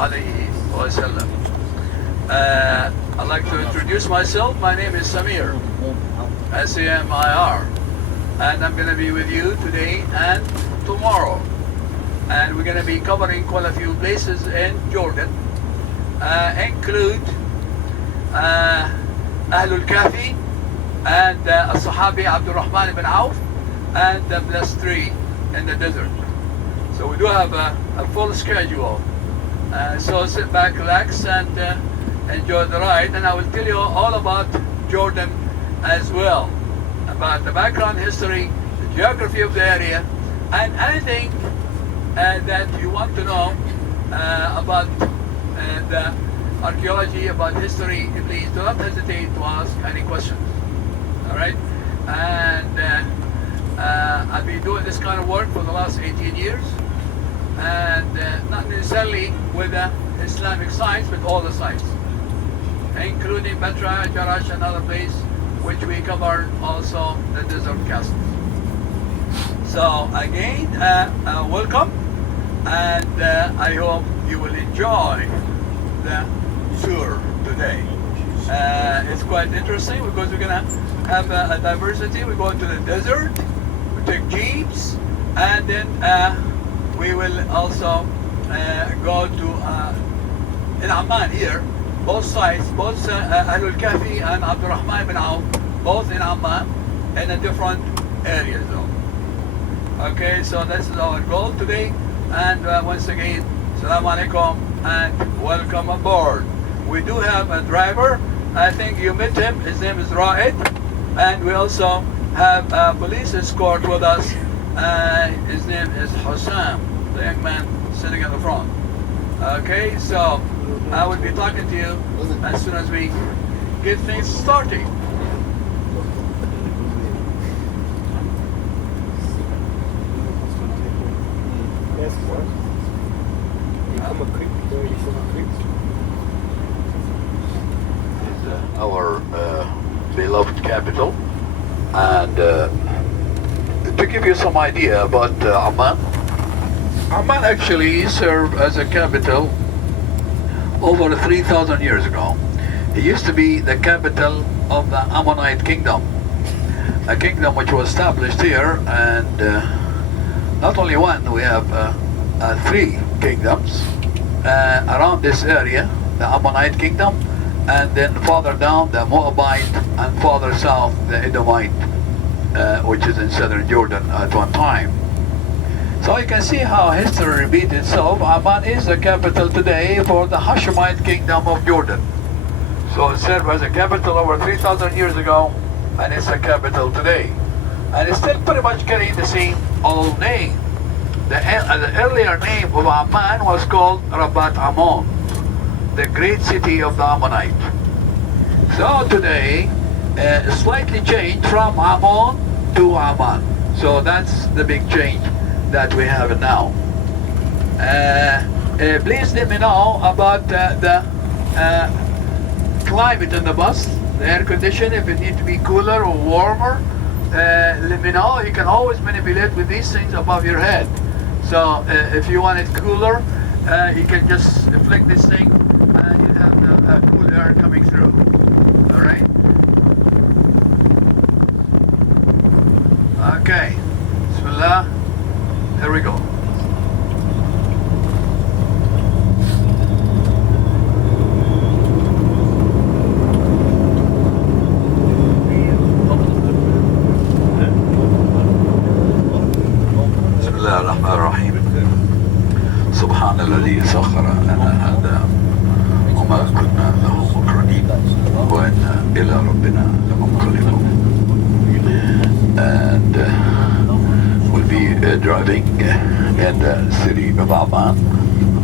alayhi wasallam. I'd like to introduce myself. My name is Samir, S-A-M-I-R, and I'm going to be with you today and tomorrow. And we're going to be covering quite a few places in Jordan, include Ahlul Kafi and Sahabi Abdul Rahman ibn Auf and the blessed tree in the desert. So we do have a full schedule. So sit back, relax, and enjoy the ride. And I will tell you all about Jordan as well, about the background history, the geography of the area, and anything that you want to know about the archaeology, about history. Please do not hesitate to ask any questions. All right? And I've been doing this kind of work for the last 18 years, and not necessarily with the Islamic sites, but all the sites, including Petra, Jarash, and other places, which we covered also the desert castles. So again, welcome, and I hope you will enjoy the tour today. It's quite interesting because we're gonna have a diversity. We go to the desert, we take jeeps, and then we will also go to in Amaan here, both sides, both Ahlul Kafi and Abdul Rahman ibn Auf, both in Amaan, in a different areas though. Okay, so this is our goal today, and once again, Assalamu alaikum and welcome aboard. We do have a driver. I think you met him. His name is Ra'id, and we also have a police escort with us. His name is Hussam, the young man sitting in the front. Okay, so I will be talking to you as soon as we get things started. Our beloved capital, and to give you some idea about Amaan. Amaan actually served as a capital over 3,000 years ago. It used to be the capital of the Ammonite kingdom, a kingdom which was established here, and not only one, we have 3 kingdoms around this area, the Ammonite kingdom, and then farther down the Moabite, and farther south the Edomite, which is in southern Jordan at one time. So you can see how history repeats itself. Amaan is the capital today for the Hashemite kingdom of Jordan. So it served as a capital over 3,000 years ago, and it's a capital today. And it's still pretty much carrying the same old name. The earlier name of Amaan was called Rabat Ammon, the great city of the Ammonite. So today, slightly changed from Ammon to Amaan. So that's the big change that we have now. Please let me know about the climate in the bus, the air condition, if it needs to be cooler or warmer. Let me know. You can always manipulate with these things above your head. So if you want it cooler, you can just flick this thing and you have the cool air coming through. All right? Okay. Bismillah. Here we go. Bismillah ar-Rahman ar-Rahim. سبحان الذي سخر لنا هذا وما كنا له مقرنين وإنا إلى ربنا لمنقلبون. And we'll be driving in the city of Amaan,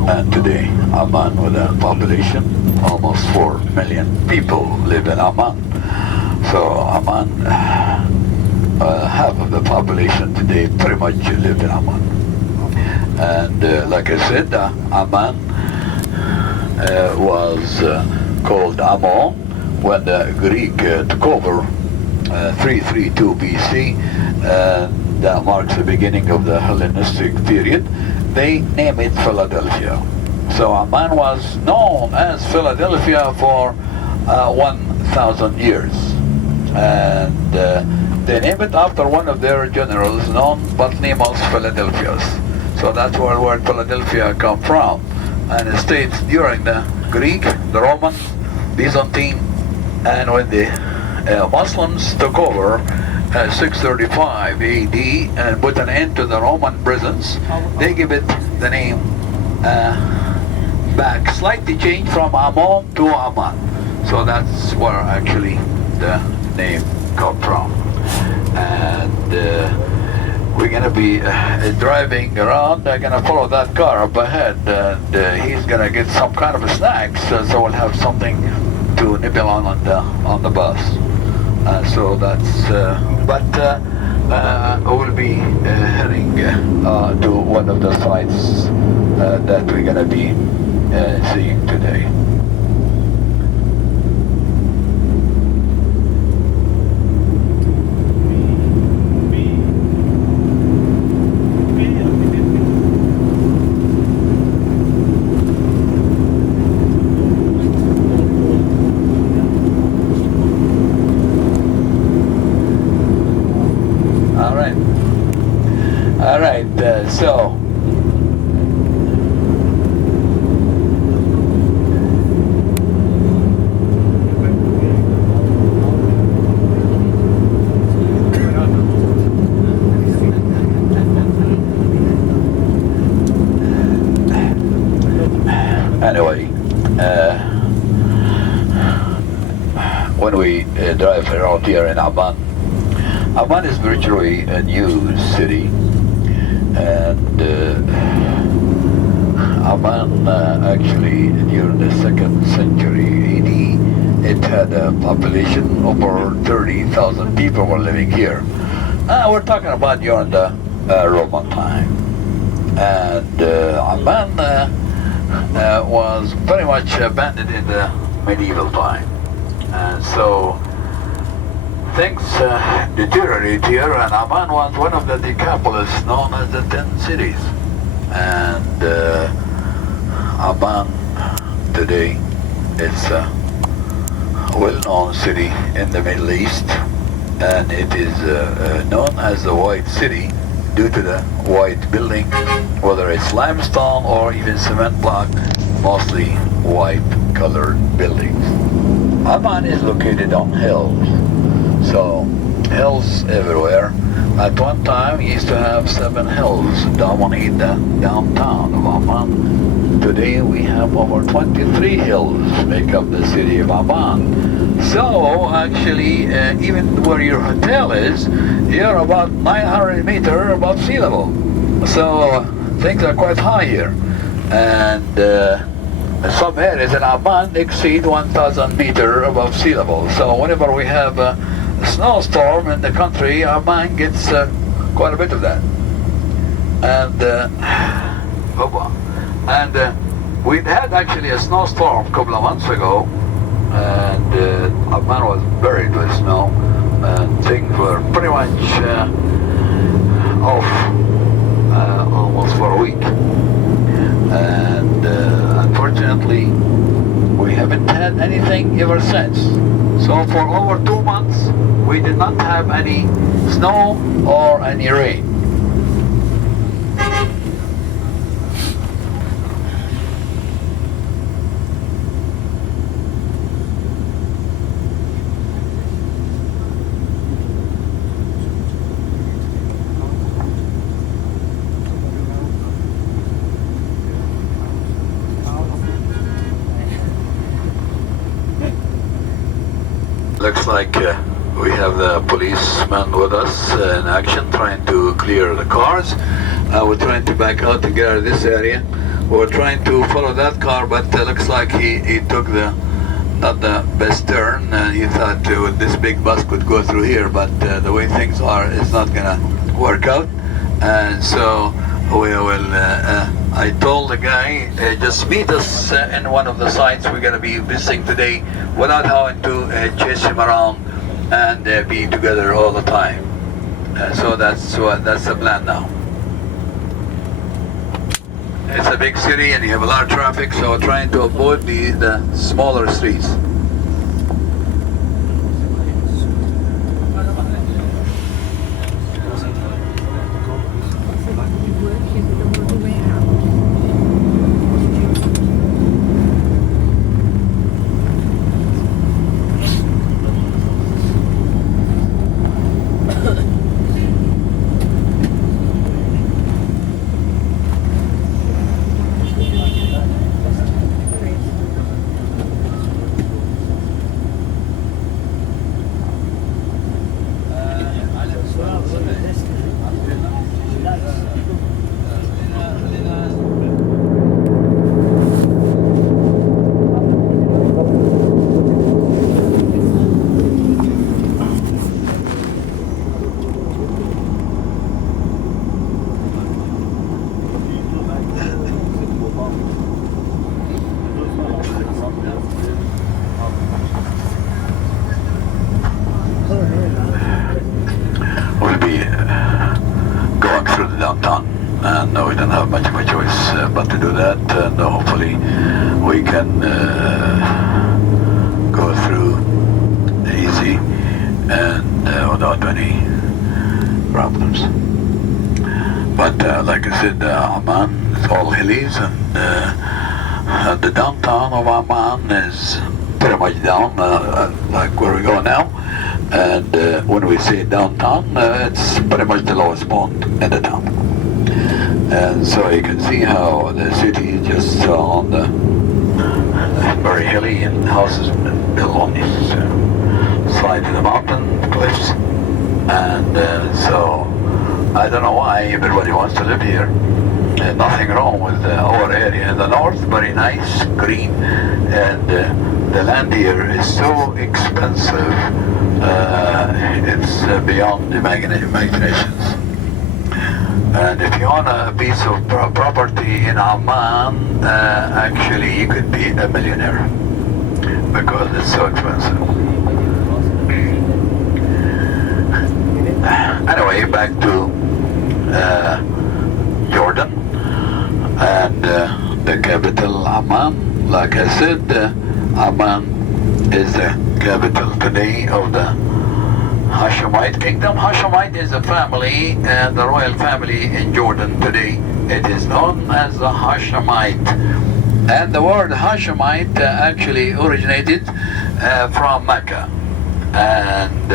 and today Amaan, with a population almost 4 million people live in Amaan. So Amaan, half of the population today pretty much live in Amaan. And like I said, Amaan was called Ammon when the Greek took over 332 BC. That marks the beginning of the Hellenistic period. They name it Philadelphia. So Amman was known as Philadelphia for 1,000 years. And they named it after one of their generals known Batlimos Philadelphus. So that's where the word Philadelphia come from. And it states during the Greek, the Roman, Byzantine, and when the Muslims took over 635 AD and put an end to the Roman prisons, they give it the name back, slightly changed from Ammon to Amman. So that's where actually the name come from. And we're gonna be driving around. They're gonna follow that car up ahead, and he's gonna get some kind of a snack, so we'll have something to nibble on the bus. So that's. But we'll be heading to one of the sites that we're gonna be seeing today. All right, so anyway, when we drive around here in Amman, Amman is virtually a new city. And Amman actually during the 2nd century AD, it had a population over 30,000 people were living here. We're talking about during the Roman time. And Amman was very much abandoned in the medieval time. And so things deteriorated here, and Amman was one of the decapolis known as the 10 cities. And Amman today is a well-known city in the Middle East, and it is known as the White City due to the white building, whether it's limestone or even cement block, mostly white colored buildings. Amman is located on hills. So, hills everywhere. At one time, we used to have 7 hills dominate the downtown of Amman. Today, we have over 23 hills make up the city of Amman. So, actually, even where your hotel is, you're about 900 meters above sea level. So, things are quite high here. And some areas in Amman exceed 1,000 meters above sea level. So, whenever we have a snowstorm in the country, Amman gets quite a bit of that. And we had actually a snowstorm a couple of months ago, and Amman was buried with snow, and things were pretty much off almost for a week. And unfortunately, we haven't had anything ever since. So for over 2 months, we did not have any snow or any rain. Looks like we have the policeman with us in action, trying to clear the cars. We're trying to back out to get out of this area. We're trying to follow that car, but looks like he took not the best turn. He thought this big bus could go through here, but the way things are, it's not gonna work out. And so we will. I told the guy, just meet us in one of the sites we're going to be visiting today, without having to chase him around and be together all the time. So that's the plan now. It's a big city and you have a lot of traffic, so trying to avoid the smaller streets. We'll be going through the downtown, and we don't have much of a choice but to do that, and hopefully we can go through easy and without any problems. But like I said, Amaan is all hillies, and the downtown of Amaan is pretty much down, like where we go now. And when we say downtown, it's pretty much the lowest point in the town. And so you can see how the city is just on the very hilly, and houses built on these side of the mountain cliffs. And so I don't know why everybody wants to live here. Nothing wrong with our area in the north, very nice, green, and the land here is so expensive, it's beyond imaginations. And if you own a piece of property in Amman, actually you could be a millionaire because it's so expensive. Anyway, back to Jordan and the capital Amman. Like I said, Amman is the capital today of the Hashemite kingdom. Hashemite is a family, and the royal family in Jordan today. It is known as the Hashemite. And the word Hashemite actually originated from Mecca. And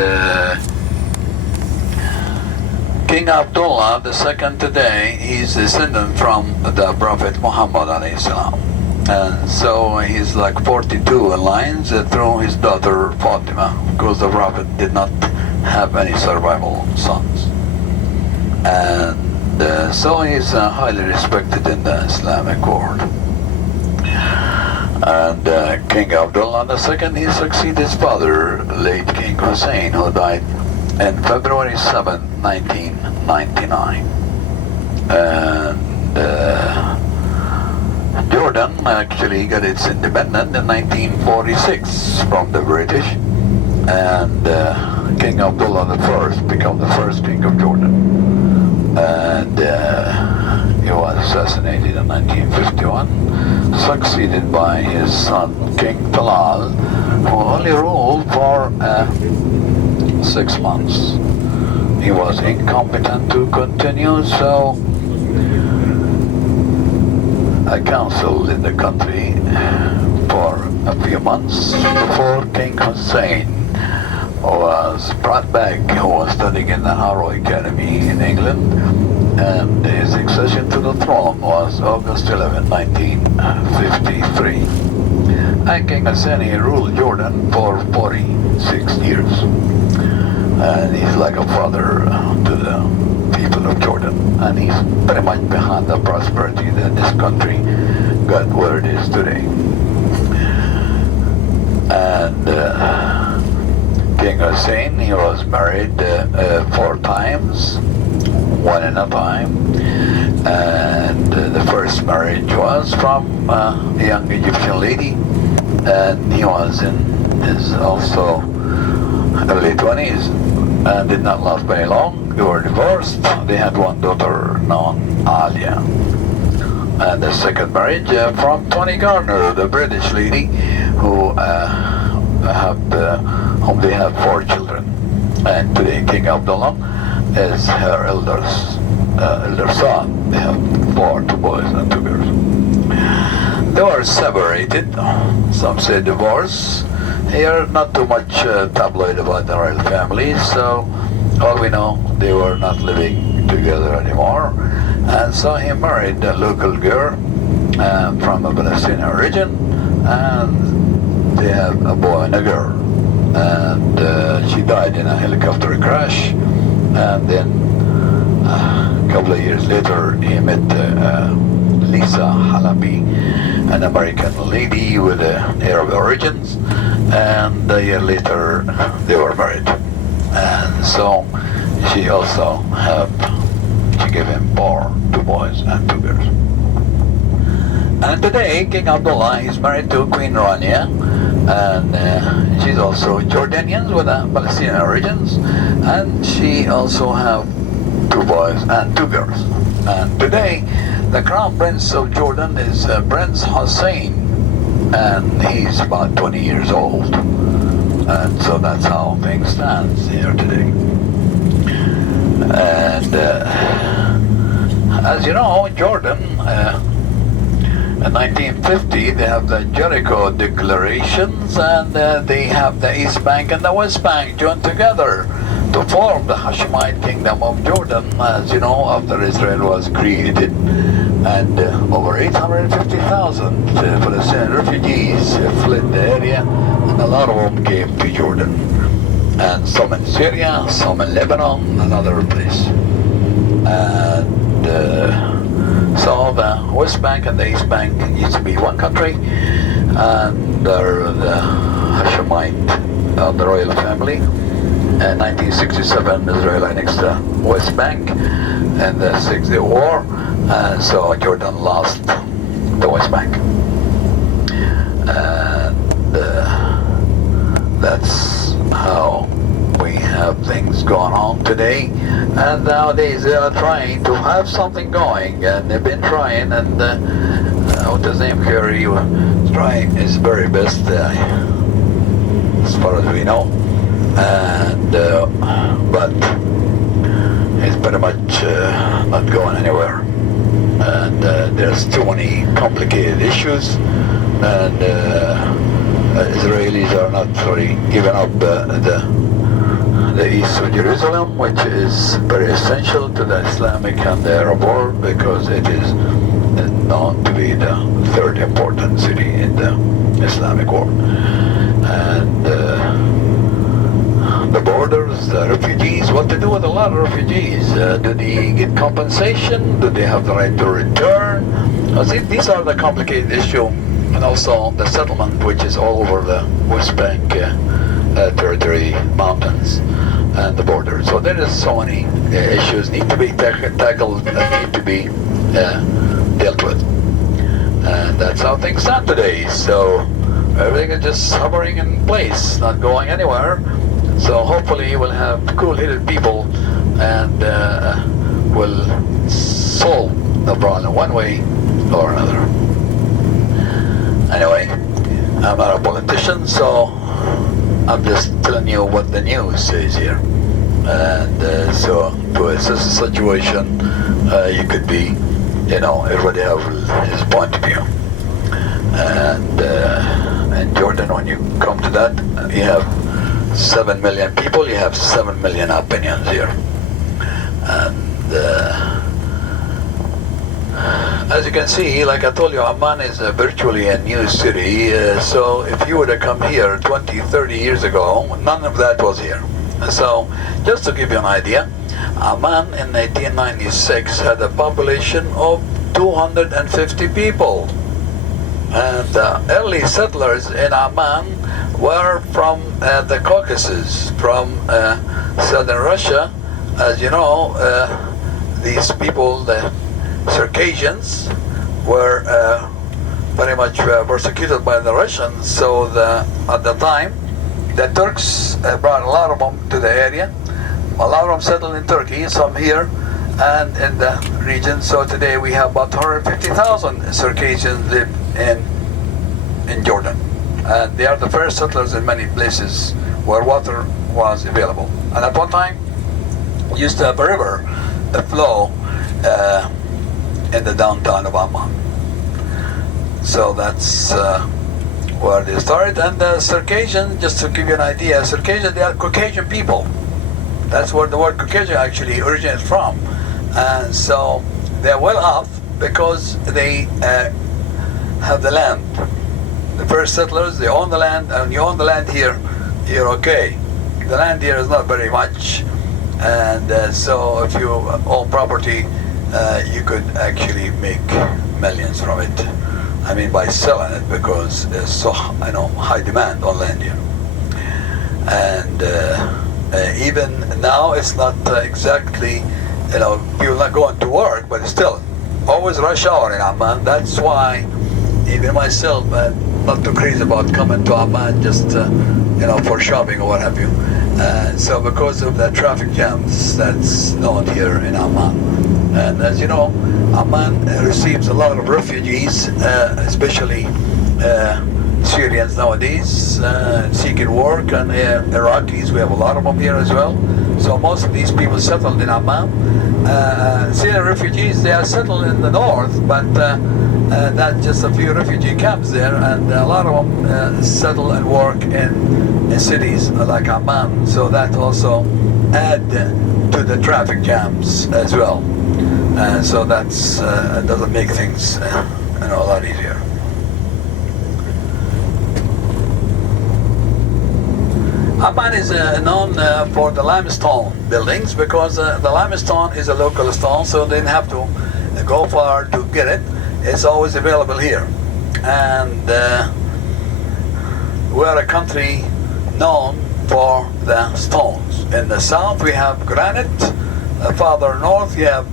King Abdullah II today, he's descendant from the Prophet Muhammad alayhi salam. And so he's like 42 lines through his daughter Fatima, because the Prophet did not have any survival sons. And so he's highly respected in the Islamic world. And King Abdullah II, he succeeded his father, late King Hussein, who died in February 7, 1999. And Jordan actually got its independence in 1946 from the British, and King Abdullah I became the first king of Jordan. And he was assassinated in 1951, succeeded by his son King Halal, who only ruled for 6 months. He was incompetent to continue, so a council in the country for a few months before King Hussein was brought back, who was studying in the Harrow Academy in England, and his succession to the throne was August 11, 1953. And King Hussein, he ruled Jordan for 46 years. And he's like a father to the people of Jordan. And he's pretty much behind the prosperity that this country got where it is today. And King Hussein, he was married 4 times, one at a time. And the first marriage was from a young Egyptian lady, and he was in his also early 20s and did not last very long. They were divorced. They had one daughter named Alia. And the second marriage from Tony Garner, the British lady, who whom they have 4 children. And today King Abdullah is her elder son. They have 4, 2 boys and 2 girls. They were separated. Some say divorce. Here, not too much tabloid about the royal family, so all we know, they were not living together anymore. And so he married a local girl from a Palestinian origin, and they have a boy and a girl. And she died in a helicopter crash, and then a couple of years later he met Lisa Halabi, an American lady with Arab origins, and a year later they were married. And so she also she gave him 2 boys and 2 girls. And today King Abdullah is married to Queen Rania, and she's also Jordanian with Palestinian origins, and she also have 2 boys and 2 girls. And today the Crown Prince of Jordan is Prince Hussein, and he's about 20 years old. And so that's how things stand here today. And as you know, Jordan, in 1950, they have the Jericho Declarations, and they have the East Bank and the West Bank joined together to form the Hashemite Kingdom of Jordan, as you know, after Israel was created. And over 850,000 Palestinian refugees fled the area, and a lot of them came to Jordan. And some in Syria, some in Lebanon, and other places. And so the West Bank and the East Bank used to be one country, and the Hashemite, the royal family. In 1967, Israel annexed the West Bank in the 6-Day War, and so Jordan lost the West Bank. And that's how we have things going on today. And nowadays they are trying to have something going, and they've been trying, and what's his name, Kerry, is trying his very best as far as we know. And but it's pretty much not going anywhere, and there's too many complicated issues, and Israelis are not really giving up the east of Jerusalem, which is very essential to the Islamic and the Arab world, because it is known to be the 3rd important city in the Islamic world. And the borders, the refugees, what to do with a lot of refugees? Do they get compensation? Do they have the right to return? These are the complicated issue, and also the settlement, which is all over the West Bank territory, mountains, and the border. So there is so many issues need to be tackled, that need to be dealt with. And that's how things stand today. So everything is just hovering in place, not going anywhere. So hopefully we'll have cool-headed people, and will solve the problem one way or another. Anyway, I'm not a politician, so I'm just telling you what the news says here. And so to assess the situation, you could be, everybody have his point of view. And in Jordan, when you come to that, you have 7 million people, you have 7 million opinions here. And as you can see, like I told you, Amaan is virtually a new city. So if you were to come here 20, 30 years ago, none of that was here. So just to give you an idea, Amaan in 1896 had a population of 250 people. And the early settlers in Amaan were from the Caucasus, from southern Russia. As you know, these people, the Circassians, were very much persecuted by the Russians. So at the time, the Turks brought a lot of them to the area. A lot of them settled in Turkey, some here, and in the region. So today we have about 150,000 Circassians live in Jordan, and they are the first settlers in many places where water was available. And at one time, used to have a river that flow in the downtown of Amman. So that's where they started. And the Circassian, just to give you an idea, Circassian, they are Caucasian people. That's where the word Caucasian actually originates from. And so they're well off because they have the land. The first settlers, they own the land, and you own the land here, you're okay. The land here is not very much, and so if you own property, you could actually make millions from it. I mean, by selling it, because there's so high demand on land here. And even now, it's not exactly, people not going to work, but it's still always rush hour in Amman. That's why even myself, not too crazy about coming to Amman just for shopping or what have you. So because of the traffic jams that's known here in Amman. And as you know, Amman receives a lot of refugees, especially Syrians nowadays, seeking work, and Iraqis. We have a lot of them here as well. So most of these people settled in Amman. Syrian refugees, they are settled in the north, but that's just a few refugee camps there, and a lot of them settle and work in cities like Amman. So that also add to the traffic jams as well. So that's doesn't make things a lot easier. Amaan is known for the limestone buildings, because the limestone is a local stone, so they didn't have to go far to get it. It's always available here. And we're a country known for the stones. In the south we have granite, farther north you have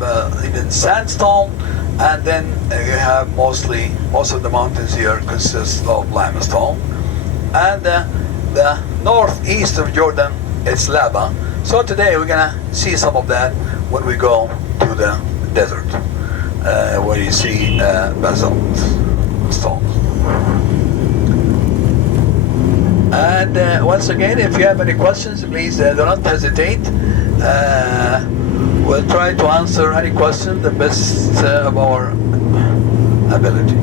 even sandstone, and then you have most of the mountains here consist of limestone. And the northeast of Jordan, it's lava. So today we're gonna see some of that when we go to the desert, where you see basalt stones. And once again, if you have any questions, please do not hesitate. We'll try to answer any question the best of our ability.